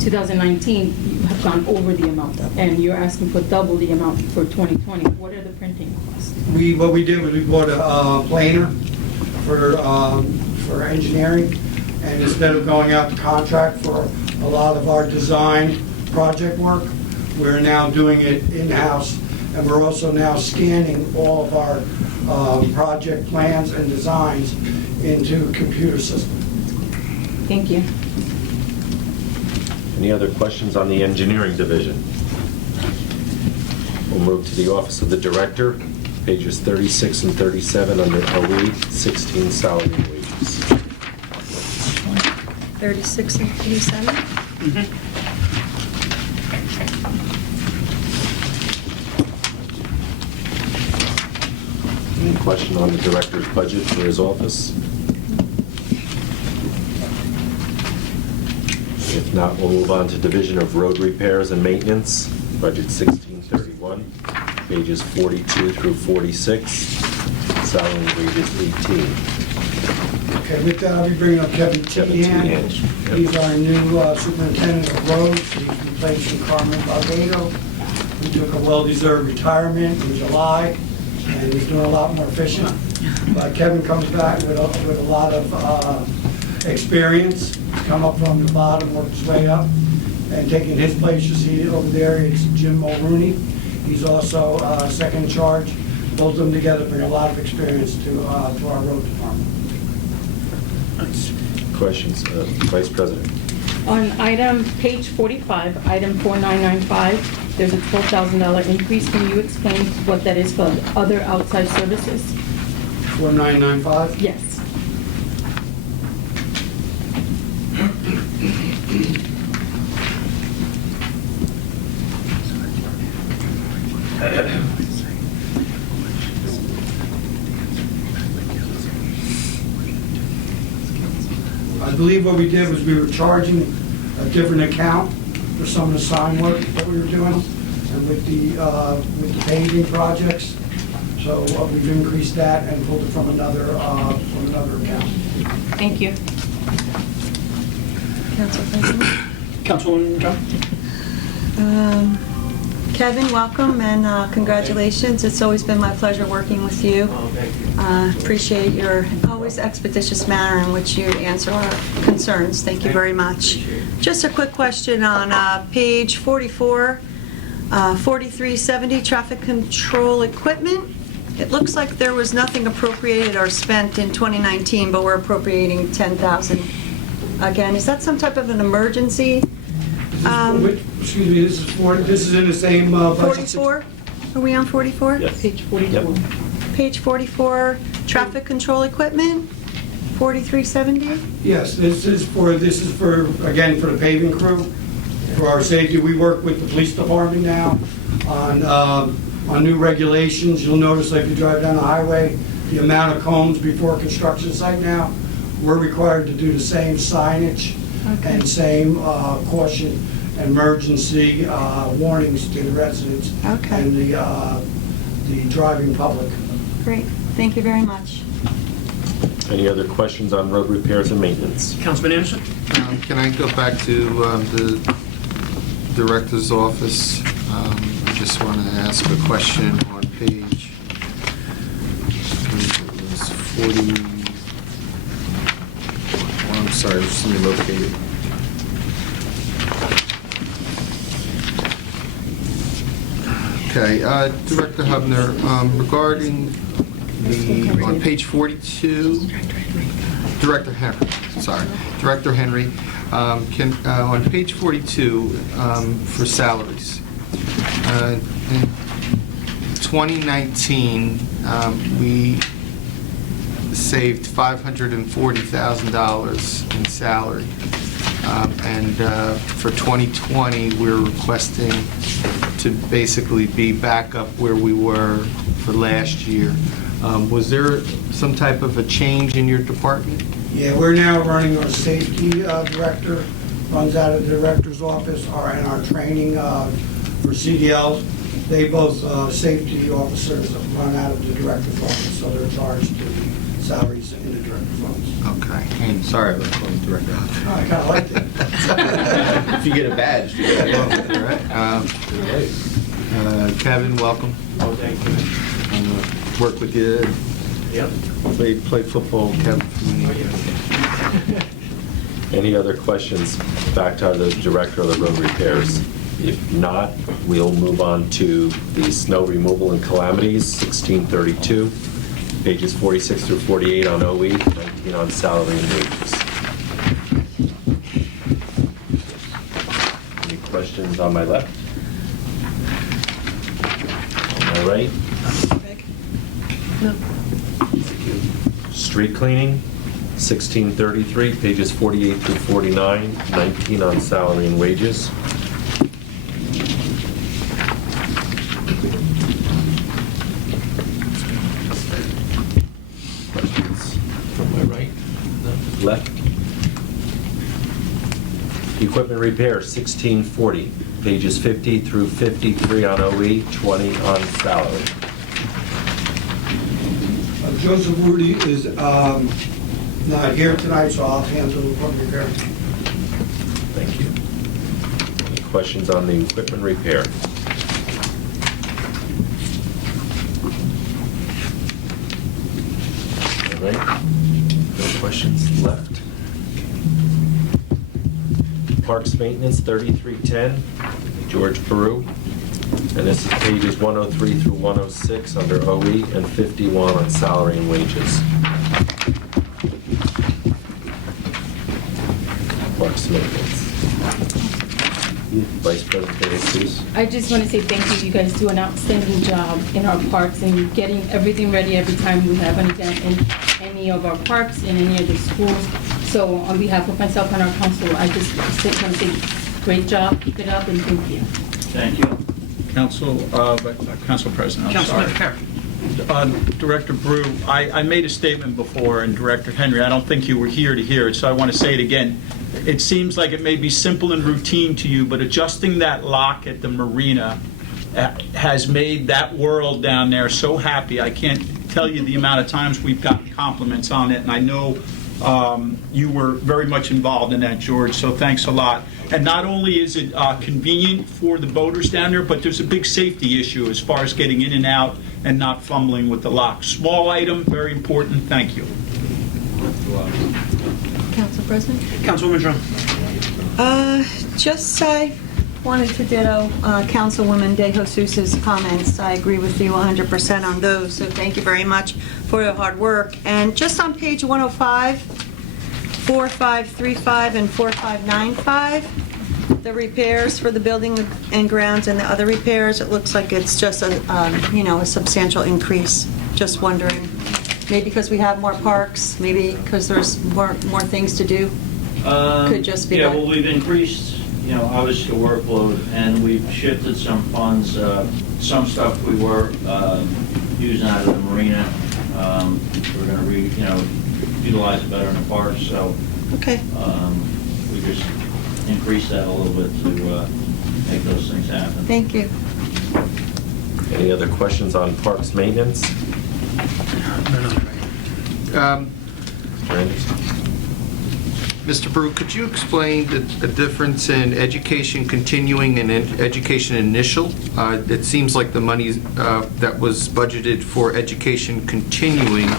2019, you have gone over the amount, and you're asking for double the amount for 2020. What are the printing costs? What we did was we bought a planer for engineering, and instead of going out to contract for a lot of our design project work, we're now doing it in-house, and we're also now scanning all of our project plans and designs into a computer system. Thank you. Any other questions on the engineering division? We'll move to the Office of the Director, pages 36 and 37 under OE, 16 salary and wages. 36 and 37? Any question on the Director's budget for his office? If not, we'll move on to Division of Road Repairs and Maintenance, budget 1631, pages 42 through 46, salary and wages 18. Okay, with that, I'll be bringing up Kevin Teehan. He's our new superintendent of roads. He's replacing Carmen Barbado, who took a well-deserved retirement in July, and he's doing a lot more efficient. But Kevin comes back with a lot of experience. He's come up from the bottom, worked his way up, and taking his place, you see over there, it's Jim Mulrooney. He's also second in charge. Both of them together bring a lot of experience to our road department. Questions, Vice President? On page 45, item 4995, there's a $12,000 increase. Can you explain what that is for other outside services? 4995? Yes. I believe what we did was we were charging a different account for some of the sign work that we were doing, and with the paving projects. So we've increased that and pulled it from another account. Thank you. Council President? Councilwoman John? Kevin, welcome and congratulations. It's always been my pleasure working with you. Appreciate your always expeditious manner in which you answer our concerns. Thank you very much. Just a quick question on page 44, 4370, traffic control equipment. It looks like there was nothing appropriated or spent in 2019, but we're appropriating $10,000 again. Is that some type of an emergency? Excuse me, this is in the same budget. 44? Are we on 44? Yes. Page 44. Page 44, traffic control equipment, 4370? Yes, this is for, again, for the paving crew, for our safety. We work with the police department now on new regulations. You'll notice, like, you drive down the highway, the amount of cones before a construction site now, we're required to do the same signage and same caution, emergency warnings to the residents and the driving public. Great, thank you very much. Any other questions on road repairs and maintenance? Councilman Anderson? Can I go back to the director's office? I just want to ask a question on page, it was 40, I'm sorry, just let me locate it. Okay, Director Hubner, regarding on page 42, Director Henry, on page 42, for salaries, in 2019, we saved $540,000 in salary. And for 2020, we're requesting to basically be back up where we were for last year. Was there some type of a change in your department? Yeah, we're now running our safety director, runs out of the director's office, and our training for CDLs. They both, safety officers, run out of the director's office, so they're charged to the salaries in the director's office. Okay. And sorry about calling the director. I kind of liked it. If you get a badge, you get it. All right. Kevin, welcome. Oh, thank you. Work with you. Yep. Played football, Kevin. Any other questions back to the director of the road repairs? If not, we'll move on to the snow removal and calamities, 1632, pages 46 through 48 on OE, 19 on salary and wages. Any questions on my left? On my right? No. Street cleaning, 1633, pages 48 through 49, 19 on salary and wages. Questions from my right? No? Left? Equipment repair, 1640, pages 50 through 53 on OE, 20 on salary. Joseph Rudy is not here tonight, so I'll handle the equipment repair. Thank you. Any questions on the equipment repair? All right. No questions left. Parks maintenance, 3310, George Peru. And this is pages 103 through 106 under OE and 51 on salary and wages. Parks maintenance. Vice President Jesus. I just want to say thank you. You guys do an outstanding job in our parks and getting everything ready every time we have an event in any of our parks, in any of the schools. So on behalf of myself and our council, I just want to say great job, keep it up, and thank you. Thank you. Council President, I'm sorry. Director Brew, I made a statement before, and Director Henry, I don't think you were here to hear it, so I want to say it again. It seems like it may be simple and routine to you, but adjusting that lock at the marina has made that world down there so happy. I can't tell you the amount of times we've gotten compliments on it, and I know You were very much involved in that, George, so thanks a lot. And not only is it convenient for the boaters down there, but there's a big safety issue as far as getting in and out and not fumbling with the lock. Small item, very important. Thank you. Council President? Councilwoman Drum. Just I wanted to ditto Councilwoman De Jesus's comments. I agree with you 100% on those, so thank you very much for your hard work. And just on page 105, 4535 and 4595, the repairs for the building and grounds and the other repairs, it looks like it's just a substantial increase. Just wondering, maybe because we have more parks, maybe because there's more things to do? Could just be Yeah, that. well, we've increased, obviously the workload, and we've shifted some funds, some stuff we were using out of the marina. We're going to utilize it better in the park, so okay. We just increased that a little bit to make those things happen. Thank you. Any other questions on parks maintenance? Mr. Brew, could you explain the difference in education continuing and education initial? It seems like the money that was budgeted for education continuing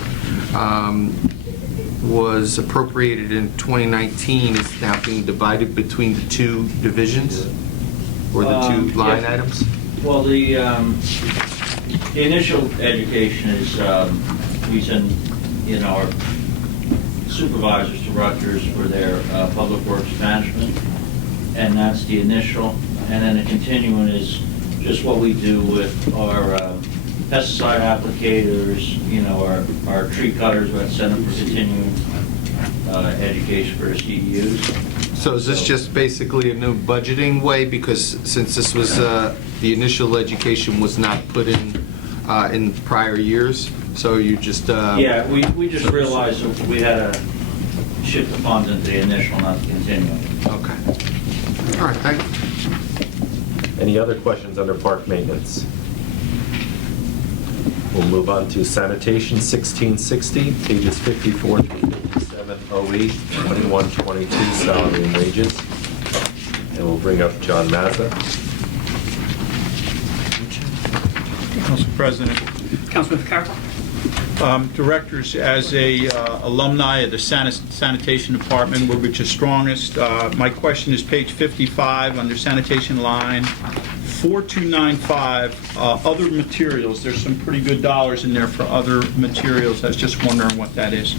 was appropriated in 2019 is now being divided between the two divisions or the two line items? Well, the initial education is we send our supervisors to Rutgers for their public works management, and that's the initial. And then the continuing is just what we do with our pesticide applicators, our tree cutters, we send them for continuing education for the CEUs. So is this just basically a new budgeting way? Because since this was, the initial education was not put in prior years, so you just... Yeah, we just realized that we had to shift the funds into the initial, not the continuing. Okay. All right, thank you. Any other questions under park maintenance? We'll move on to sanitation, 1660, pages 54 through 57, 08, 21, 22, salary and wages. And we'll bring up John Mazza. Council President. Councilman Carroll. Directors, as a alumni of the sanitation department, we're which is strongest. My question is page 55 under sanitation line 4295, other materials. There's some pretty good dollars in there for other materials. I was just wondering what that is.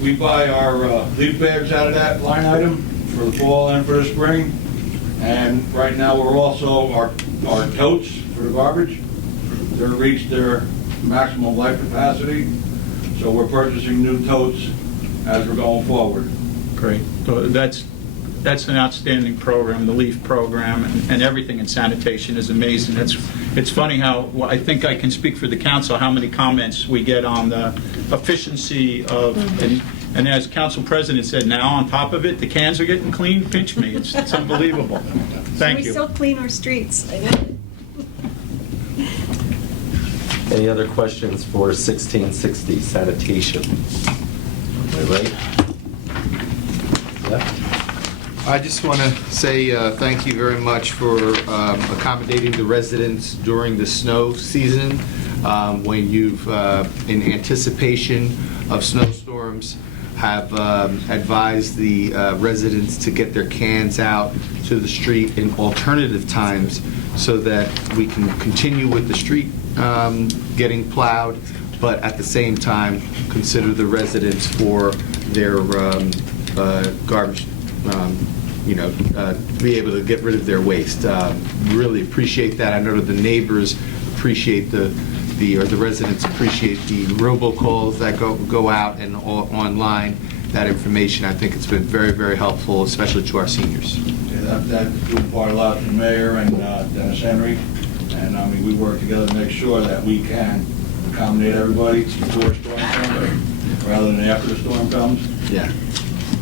We buy our leaf bags out of that line item for the fall and for the spring. And right now, we're also, our totes for the garbage, they're reached their maximum life capacity. So we're purchasing new totes as we're going forward. Great. So that's an outstanding program, the LEAF program, and everything in sanitation is amazing. It's funny how, I think I can speak for the council, how many comments we get on the efficiency of, and as Council President said, now on top of it, the cans are getting clean. Pinch me. It's unbelievable. Thank We you. still clean our streets. I know. Any other questions for 1660, sanitation? Am I right? Left? I just want to say thank you very much for accommodating the residents during the snow season when you've, in anticipation of snowstorms, have advised the residents to get their cans out to the street in alternative times so that we can continue with the street getting plowed, but at the same time consider the residents for their garbage, be able to get rid of their waste. Really appreciate that. I know the neighbors appreciate the residents appreciate the robocalls that go out and online. That information, I think it's been very, very helpful, especially to our seniors. Yeah, that's part of lot from the mayor and Dennis Henry. And I mean, we work together to make sure that we can accommodate everybody before a storm comes rather than after the storm comes. Yeah.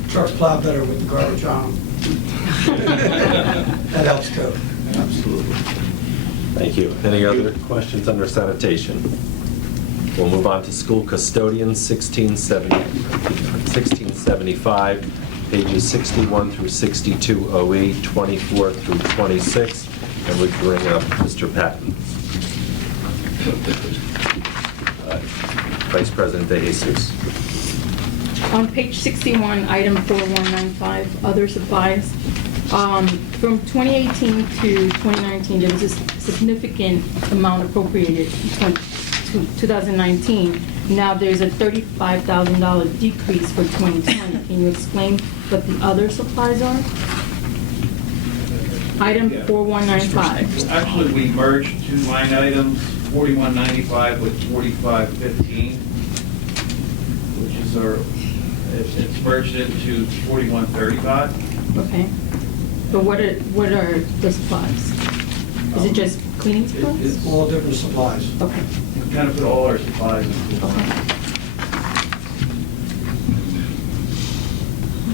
Trucks plow better with the garbage on them. That helps too. Absolutely. Thank you. Any other questions under sanitation? We'll move on to school custodians, 1675, pages 61 through 62, OE, 24 through 26, and we bring up Mr. Patton. Vice President De Jesus. On page 61, item 4195, other supplies. From 2018 to 2019, there was a significant amount appropriated to 2019. Now there's a $35,000 decrease for 2020. Can you explain what the other supplies are? Item 4195. Actually, we merged two line items, 4195 with 4515, which is it's merged into 4135. Okay. But what are the supplies? Is it just cleaning supplies? It's all different supplies. Okay. We kind of put all our supplies into one.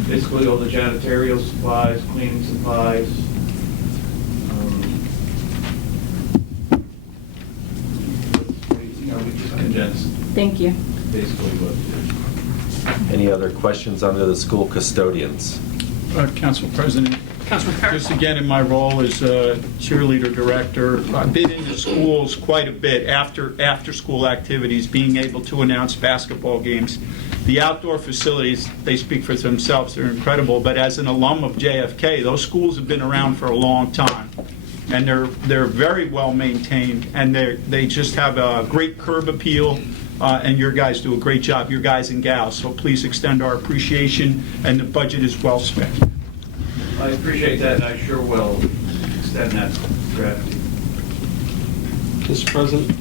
Basically, all the janitorial supplies, cleaning supplies. We just condensed Thank you. basically what. Any other questions under the school custodians? Council President, just again in my role as a cheerleader director, I've been in the schools quite a bit after school activities, being able to announce basketball games. The outdoor facilities, they speak for themselves, they're incredible, but as an alum of JFK, those schools have been around for a long time. And they're very well maintained, and they just have a great curb appeal, and your guys do a great job, your guys and gals. So please extend our appreciation, and the budget is well spent. I appreciate that, and I sure will extend that gratitude. Mr. President,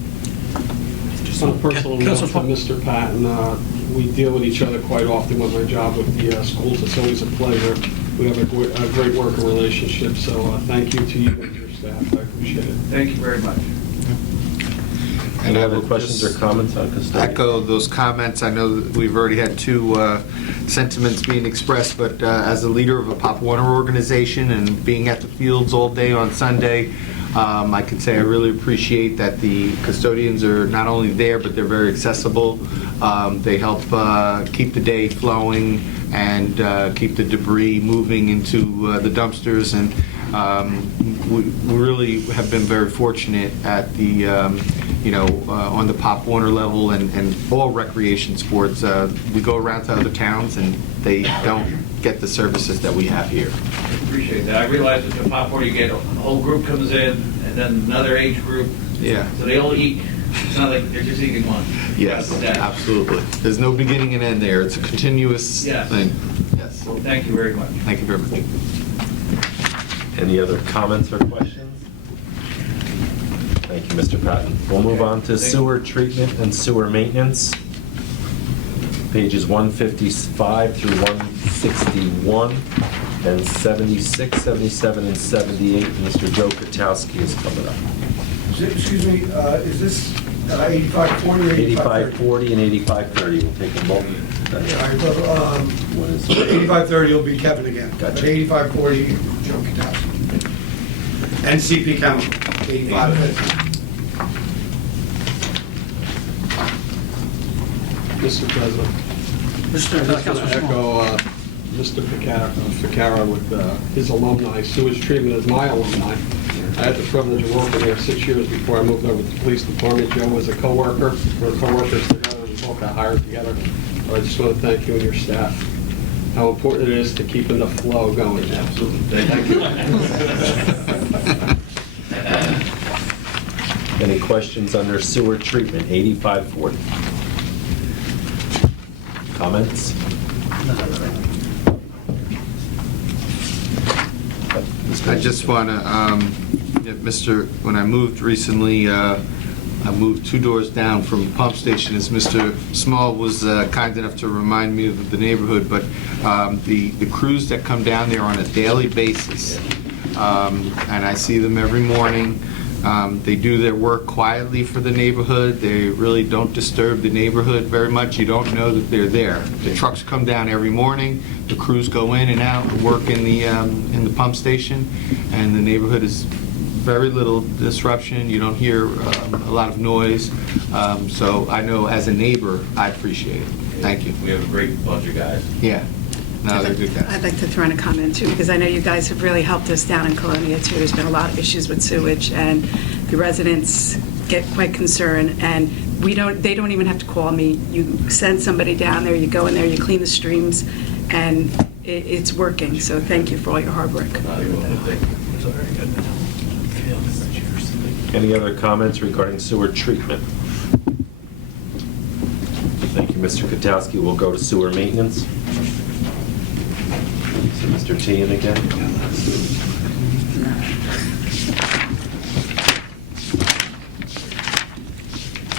just on a personal note to Mr. Patton, we deal with each other quite often with my job with the schools. It's always a pleasure. We have a great working relationship, so thank you to you and your staff. I appreciate it. Thank you very much. Any other questions or comments on custodians? Echo those comments. I know that we've already had two sentiments being expressed, but as a leader of a Pop Warner organization and being at the fields all day on Sunday, I can say I really appreciate that the custodians are not only there, but they're very accessible. They help keep the day flowing and keep the debris moving into the dumpsters. And we really have been very fortunate at the, on the Pop Warner level and all recreation sports. We go around to other towns and they don't get the services that we have here. I appreciate that. I realize that the Pop Warner, you get a whole group comes in, and then another age group. Yeah. So they all eat. It's not like they're just eating one. Yes, absolutely. There's no beginning and end there. It's a continuous thing. Yes. Well, thank you very much. Thank you very much. Any other comments or questions? Thank you, Mr. Patton. We'll move on to sewer treatment and sewer maintenance. Pages 155 through 161 and 76, 77, and 78. Mr. Joe Kotowski is coming up. Excuse me, is this 8540 or 8540 and 8530. We'll take them both. What is 8530 will be Kevin again. Gotcha. But 8540, Joe Katowski. And CP Chemical, 8550. Mr. President. I just want to echo Mr. Ficara with his alumni. Sewage treatment is my alumni. I had the privilege of working there 6 years before I moved over to the police department. Joe was a coworker. We were coworkers together. We both got hired together. But I just want to thank you and your staff. How important it is to keeping the flow going. Absolutely. Thank you. Any questions under sewer treatment, 8540? Comments? I just want to, when I moved recently, I moved 2 doors down from the pump station, as Mr. Small was kind enough to remind me of the neighborhood, but the crews that come down there on a daily basis, and I see them every morning. They do their work quietly for the neighborhood. They really don't disturb the neighborhood very much. You don't know that they're there. The trucks come down every morning. The crews go in and out and work in the pump station, and the neighborhood is very little disruption. You don't hear a lot of noise. So I know as a neighbor, I appreciate it. Thank you. We have a great bunch of guys. Yeah. No, they're good guys. I'd like to throw in a comment too, because I know you guys have really helped us down in Colonia too. There's been a lot of issues with sewage, and the residents get quite concerned, and they don't even have to call me. You send somebody down there, you go in there, you clean the streams, and it's working. So thank you for all your hard work. Any other comments regarding sewer treatment? Thank you, Mr. Kotowski. We'll go to sewer maintenance. So Mr. Teahan again.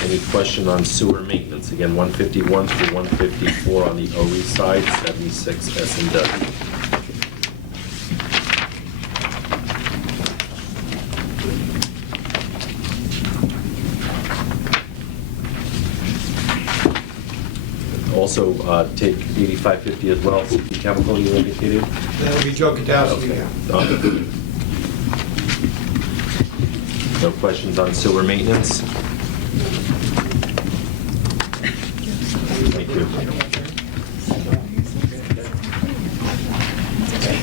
Any question on sewer maintenance? Again, 151 through 154 on the OE side, 76 S&W. Also, take 8550 as well, CP Chemical you indicated? That would be Joe Katowski. Okay. No questions on sewer maintenance? Thank you.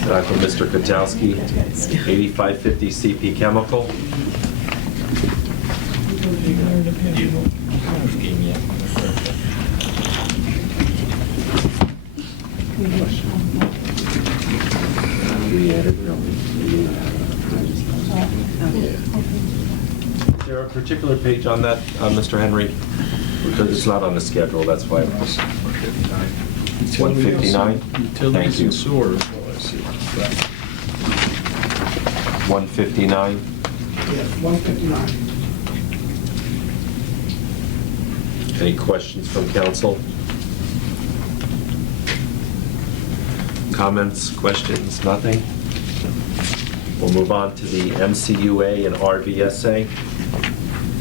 Back from Mr. Kotowski, 8550 CP Chemical. Is there a particular page on that, Mr. Henry? Because it's not on the schedule, that's why. 159? Thank you. 159? Yeah, 159. Any questions from council? Comments, questions, nothing? We'll move on to the MCUA and RVSA.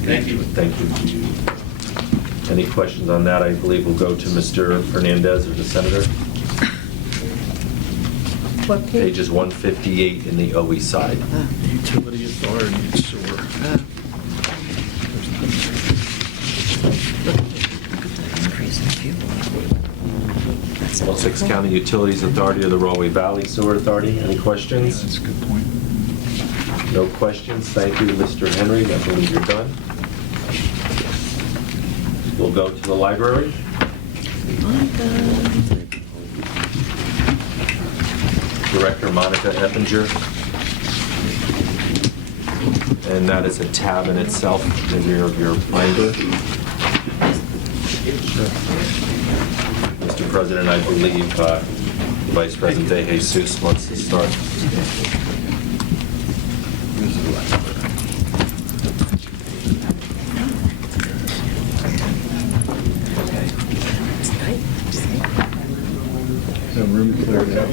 Thank you. Thank you. Any questions on that? I believe we'll go to Mr. Fernandez or the Senator. What page? Pages 158 in the OE side. Utility authority and sewer. Middlesex County Utilities Authority of the Rolway Valley Sewer Authority. Any questions? That's a good point. No questions. Thank you, Mr. Henry. I believe you're done. We'll go to the library. Director Monica Eppinger. And that is a tab in itself in the rear of your binder. Mr. President, I believe Vice President De Jesus wants to start. The room cleared out.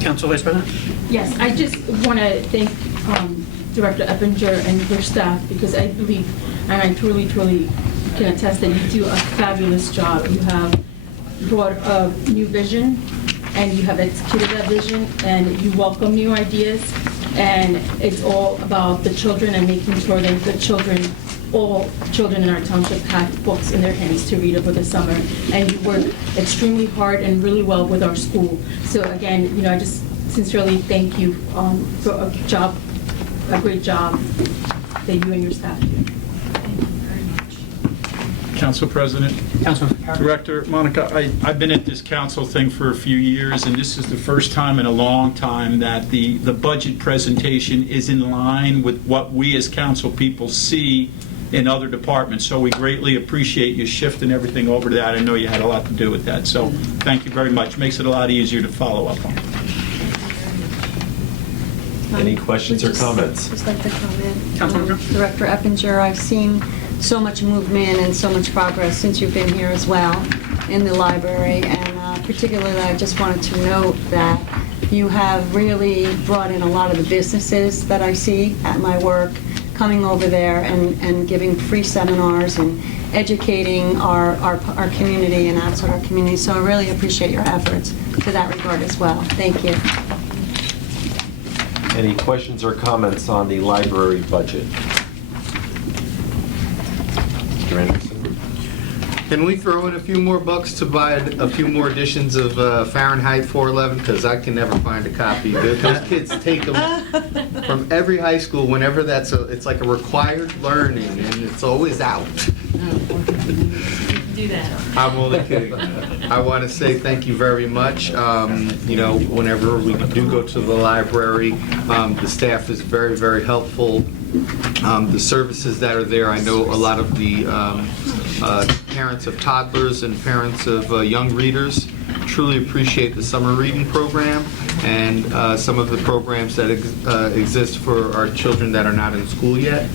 Council Vice President? Yes, I just want to thank Director Eppinger and your staff, because I believe, and I truly can attest that you do a fabulous job. You have brought a new vision, and you have executed that vision, and you welcome new ideas, and it's all about the children and making sure that the children, all children in our township, have books in their hands to read over the summer. And you work extremely hard and really well with our school. So again, I just sincerely thank you for a great job that you and your staff do. Council President. Director, Monica, I've been at this council thing for a few years, and this is the first time in a long time that the budget presentation is in line with what we as council people see in other departments. So we greatly appreciate you shifting everything over to that. I know you had a lot to do with that. So thank you very much. Makes it a lot easier to follow up on. Any questions or comments? Just like to comment. Director Eppinger, I've seen so much movement and so much progress since you've been here as well in the library, and particularly I just wanted to note that you have really brought in a lot of the businesses that I see at my work, coming over there and giving free seminars and educating our community and outside our community. So I really appreciate your efforts to that regard as well. Thank you. Any questions or comments on the library budget? Mr. Anderson? Can we throw in a few more bucks to buy a few more editions of Fahrenheit 411? Because I can never find a copy. Those kids take them from every high school whenever it's like a required learning, and it's always out. Do that. I'm only kidding. I want to say thank you very much. Whenever we do go to the library, the staff is very, very helpful. The services that are there, I know a lot of the parents of toddlers and parents of young readers truly appreciate the summer reading program and some of the programs that exist for our children that are not in school yet.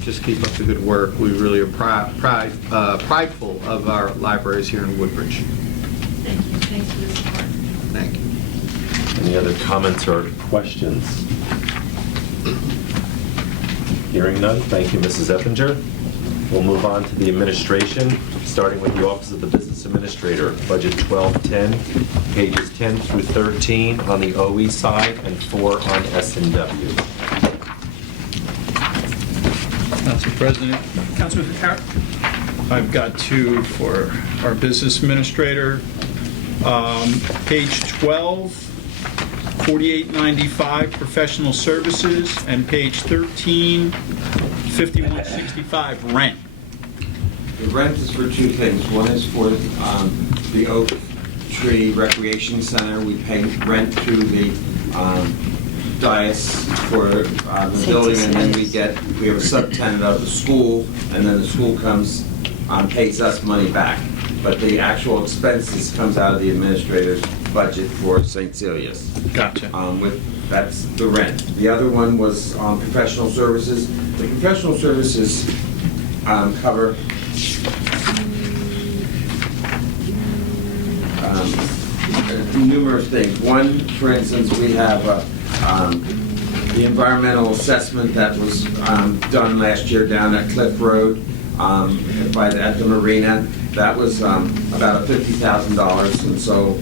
Just keep up the good work. We really are prideful of our libraries here in Woodbridge. Thank you. Thanks for the support. Thank you. Any other comments or questions? Hearing none, thank you, Mrs. Eppinger. We'll move on to the administration, starting with the Office of the Business Administrator, Budget 1210, pages 10 through 13 on the OE side and 4 on S&W. Council President. Councilman Ficarra? I've got two for our business administrator. Page 12, 4895, professional services, and page 13, 5165, rent. The rent is for two things. One is for the Oak Tree Recreation Center. We pay rent to the dais for the building, and then we have a subtenant of the school, and then the school comes, pays us money back. But the actual expenses comes out of the administrator's budget for St. Celia's. Gotcha. That's the rent. The other one was professional services. The professional services cover numerous things. One, for instance, we have the environmental assessment that was done last year down at Cliff Road at the marina. That was about $50,000, and so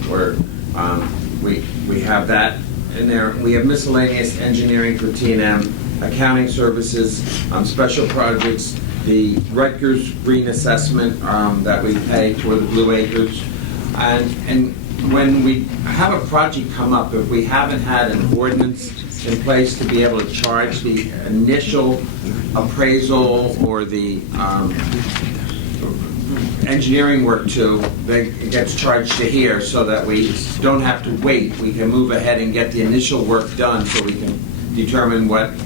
we have that in there. We have miscellaneous engineering for T&M, accounting services, special projects, the Rutgers Green Assessment that we pay toward the Blue Acres, and when we have a project come up, if we haven't had an ordinance in place to be able to charge the initial appraisal or the engineering work to, it gets charged to here so that we don't have to wait. We can move ahead and get the initial work done so we can determine what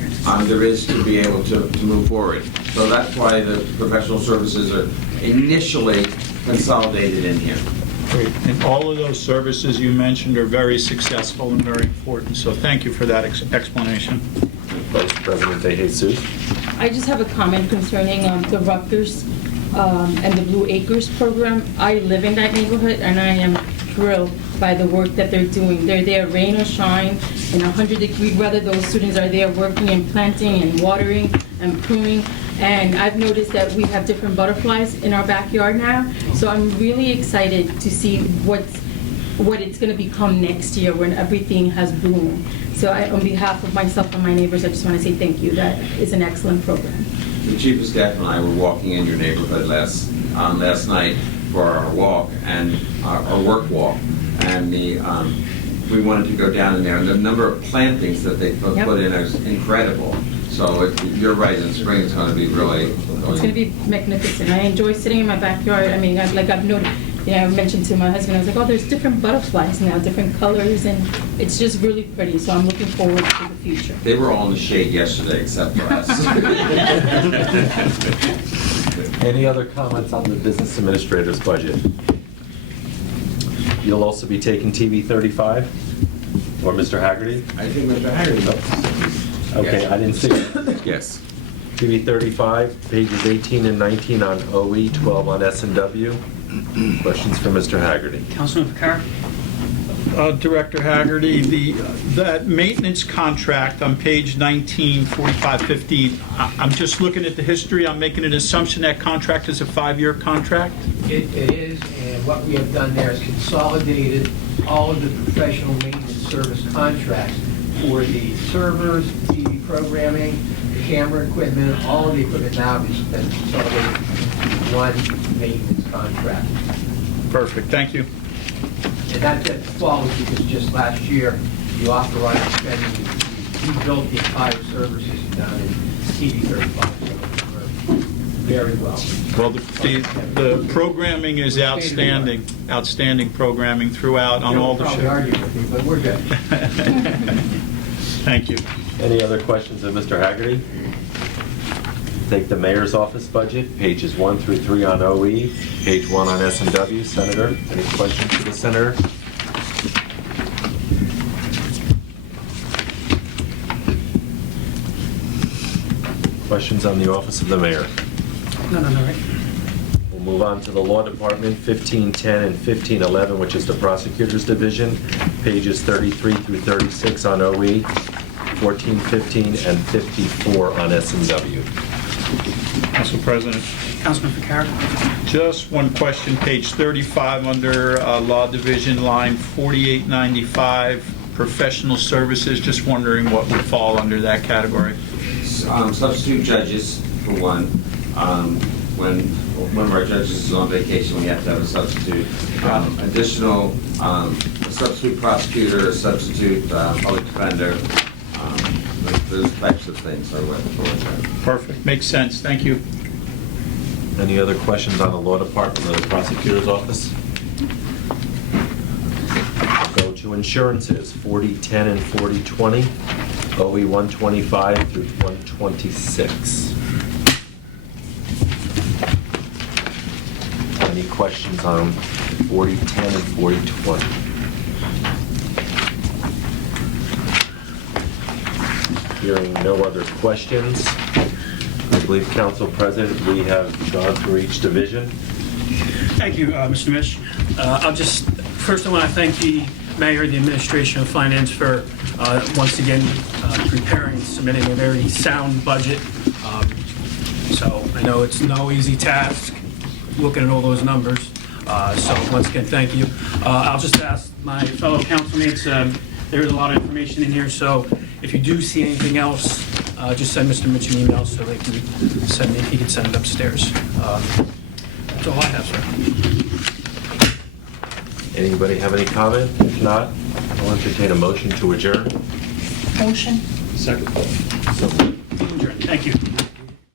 there is to be able to move forward. So that's why the professional services are initially consolidated in here. Great. And all of those services you mentioned are very successful and very important, so thank you for that explanation. Vice President De Jesus. I just have a comment concerning the Rutgers and the Blue Acres program. I live in that neighborhood, and I am thrilled by the work that they're doing. They're there rain or shine, in 100-degree weather. Those students are there working and planting and watering and pruning. And I've noticed that we have different butterflies in our backyard now. So I'm really excited to see what it's going to become next year when everything has bloomed. So on behalf of myself and my neighbors, I just want to say thank you. That is an excellent program. The Chief of Staff and I were walking in your neighborhood last night for our walk and our work walk, and we wanted to go down in there, and the number of plantings that they put in is incredible. So you're right, in spring it's going to be really... It's going to be magnificent. I enjoy sitting in my backyard. I mean, I've noticed, I mentioned to my husband, I was like, oh, there's different butterflies now, different colors, and it's just really pretty. So I'm looking forward to the future. They were all in the shade yesterday, except for us. Any other comments on the business administrator's budget? You'll also be taking TV 35? Or Mr. Haggerty? I think Mr. Haggerty. Okay, Yes. I didn't see it. Yes. TV 35, pages 18 and 19 on OE, 12 on S&W. Questions for Mr. Haggerty? Councilman Ficarra? Director Haggerty, that maintenance contract on page 19, 4515, I'm just looking at the history. I'm making an assumption that contract is a 5-year contract? It is, and what we have done there is consolidated all of the professional maintenance service contracts for the servers, TV programming, the camera equipment, all of the equipment now is consolidated in one maintenance contract. Perfect, thank you. And that follows because just last year, you authorized spending to rebuild the entire server system down in TV 35. So we're very well. Well, the programming is outstanding, outstanding programming throughout on all the You'll shows. probably argue with me, but we're good. Thank you. Any other questions of Mr. Haggerty? Take the mayor's office budget, pages 1 through 3 on OE, page 1 on S&W. Senator, any questions for the senator? Questions on the office of the mayor? No, right? We'll move on to the law department, 1510 and 1511, which is the prosecutor's division, pages 33 through 36 on OE, 1415 and 54 on S&W. Council President. Councilman Ficarra? Just one question, page 35 under Law Division, line 4895, professional services. Just wondering what would fall under that category. Substitute judges, for one. When one of our judges is on vacation, we have to have a substitute. Additional substitute prosecutor, a substitute public defender, those types of things are what we're. Perfect, makes sense, thank you. Any other questions on the law department or the prosecutor's office? We'll go to insurances, 4010 and 4020, OE 125 through 126. Any questions on 4010 and 4020? Hearing no other questions, I believe, Council President, we have gone through each division. Thank you, Mr. Mish. First I want to thank the mayor, the administration of finance for once again preparing and submitting a very sound budget. So I know it's no easy task looking at all those numbers. So once again, thank you. I'll just ask my fellow councilmates, there's a lot of information in here, so if you do see anything else, just send Mr. Mitch an email so they can send it, he can send it upstairs. That's all I have, sir. Anybody have any comment? If not, I'll entertain a motion to adjourn. Motion. Second. So Thank you.